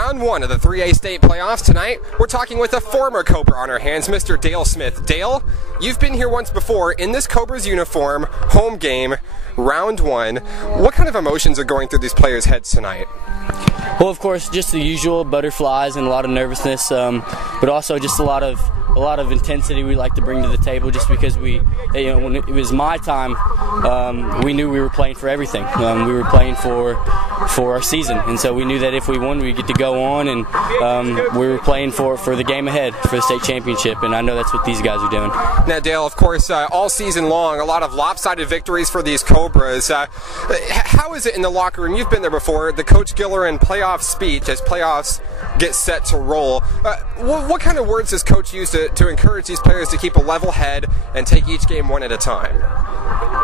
Round one of the 3A state playoffs tonight. We're talking with a former Cobra on our hands, Mr. Dale Smith. Dale, you've been here once before in this Cobra's uniform, home game, round one. What kind of emotions are going through these players' heads tonight? Well, of course, just the usual butterflies and a lot of nervousness, but also just a lot of intensity we like to bring to the table. Just because when it was my time, we knew we were playing for everything. We were playing for our season, and so we knew that if we won, we'd get to go on, and we were playing for the game ahead, for the state championship, and I know that's what these guys are doing. Now, Dale, of course, all season long, a lot of lopsided victories for these Cobras. How is it in the locker room? You've been there before. The Coach Gillerin playoff speech as playoffs get set to roll. What kind of words does Coach use to encourage these players to keep a level head and take each game one at a time?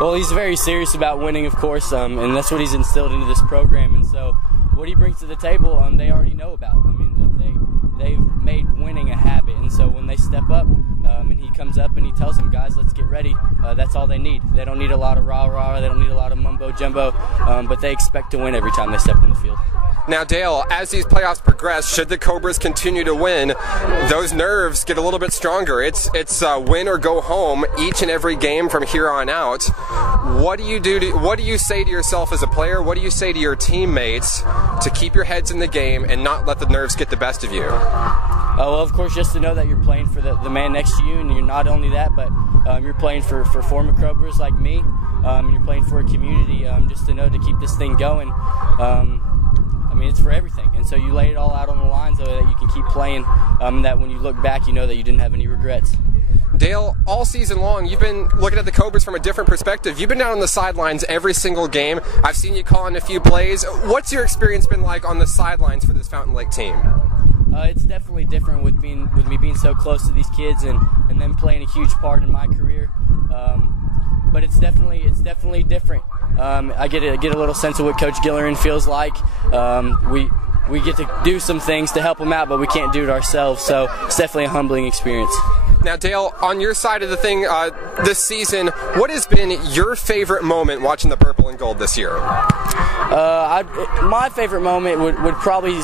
Well, he's very serious about winning, of course, and that's what he's instilled into this program. And so what he brings to the table, they already know about. I mean, they've made winning a habit, and so when they step up, and he comes up and he tells them, guys, let's get ready, that's all they need. They don't need a lot of rah-rah, they don't need a lot of mumbo-jumbo, but they expect to win every time they step in the field. Now, Dale, as these playoffs progress, should the Cobras continue to win, those nerves get a little bit stronger. It's win or go home each and every game from here on out. What do you say to yourself as a player? What do you say to your teammates to keep your heads in the game and not let the nerves get the best of you? Well, of course, just to know that you're playing for the man next to you, and you're not only that, but you're playing for former Cobras like me, and you're playing for a community, just to know to keep this thing going. I mean, it's for everything, and so you lay it all out on the line so that you can keep playing, that when you look back, you know that you didn't have any regrets. Dale, all season long, you've been looking at the Cobras from a different perspective. You've been down on the sidelines every single game. I've seen you call in a few plays. What's your experience been like on the sidelines for this Fountain Lake team? It's definitely different with me being so close to these kids and them playing a huge part in my career. But it's definitely different. I get a little sense of what Coach Gillerin feels like. We get to do some things to help him out, but we can't do it ourselves. So it's definitely a humbling experience. Now, Dale, on your side of the thing this season, what has been your favorite moment watching the purple and gold this year? My favorite moment would probably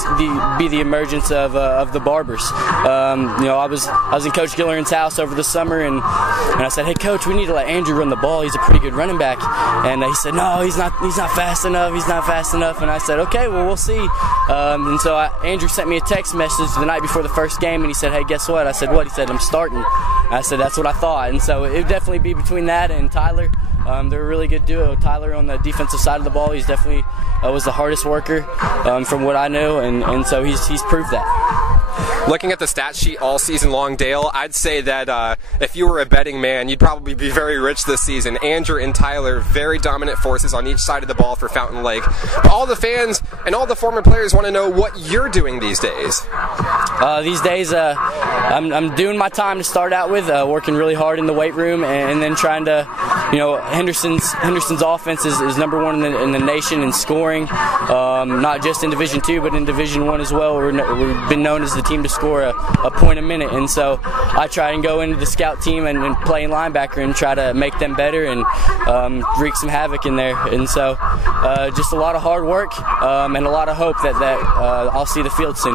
be the emergence of the Barbers. I was in Coach Gillerin's house over the summer, and I said, "Hey, Coach, we need to let Andrew run the ball. He's a pretty good running back." And he said, "No, he's not fast enough. He's not fast enough." And I said, "Okay, well, we'll see." And so Andrew sent me a text message the night before the first game, and he said, "Hey, guess what?" I said, "What?" He said, "I'm starting." I said, "That's what I thought." And so it would definitely be between that and Tyler. They're a really good duo. Tyler on the defensive side of the ball, he's definitely was the hardest worker from what I know, and so he's proved that. Looking at the stat sheet all season long, Dale, I'd say that if you were a betting man, you'd probably be very rich this season. Andrew and Tyler, very dominant forces on each side of the ball for Fountain Lake. But all the fans and all the former players want to know what you're doing these days. These days, I'm doing my time to start out with, working really hard in the weight room, and then trying to, Henderson's offense is number one in the nation in scoring, not just in Division II, but in Division I as well. We've been known as the team to score a point a minute, and so I try and go into the scout team and play linebacker and try to make them better and wreak some havoc in there. And so just a lot of hard work and a lot of hope that I'll see the field soon.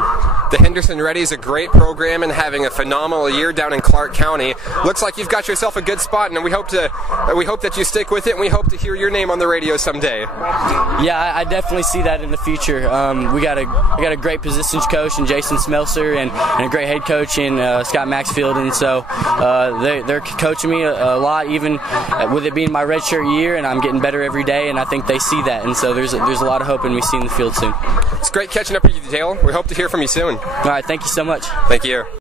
The Henderson Ready is a great program and having a phenomenal year down in Clark County. Looks like you've got yourself a good spot, and we hope that you stick with it, and we hope to hear your name on the radio someday. Yeah, I definitely see that in the future. We got a great positions coach in Jason Smelser and a great head coach in Scott Maxfield, and so they're coaching me a lot, even with it being my redshirt year, and I'm getting better every day, and I think they see that, and so there's a lot of hope in me seeing the field soon. It's great catching up with you, Dale. We hope to hear from you soon. All right, thank you so much. Thank you.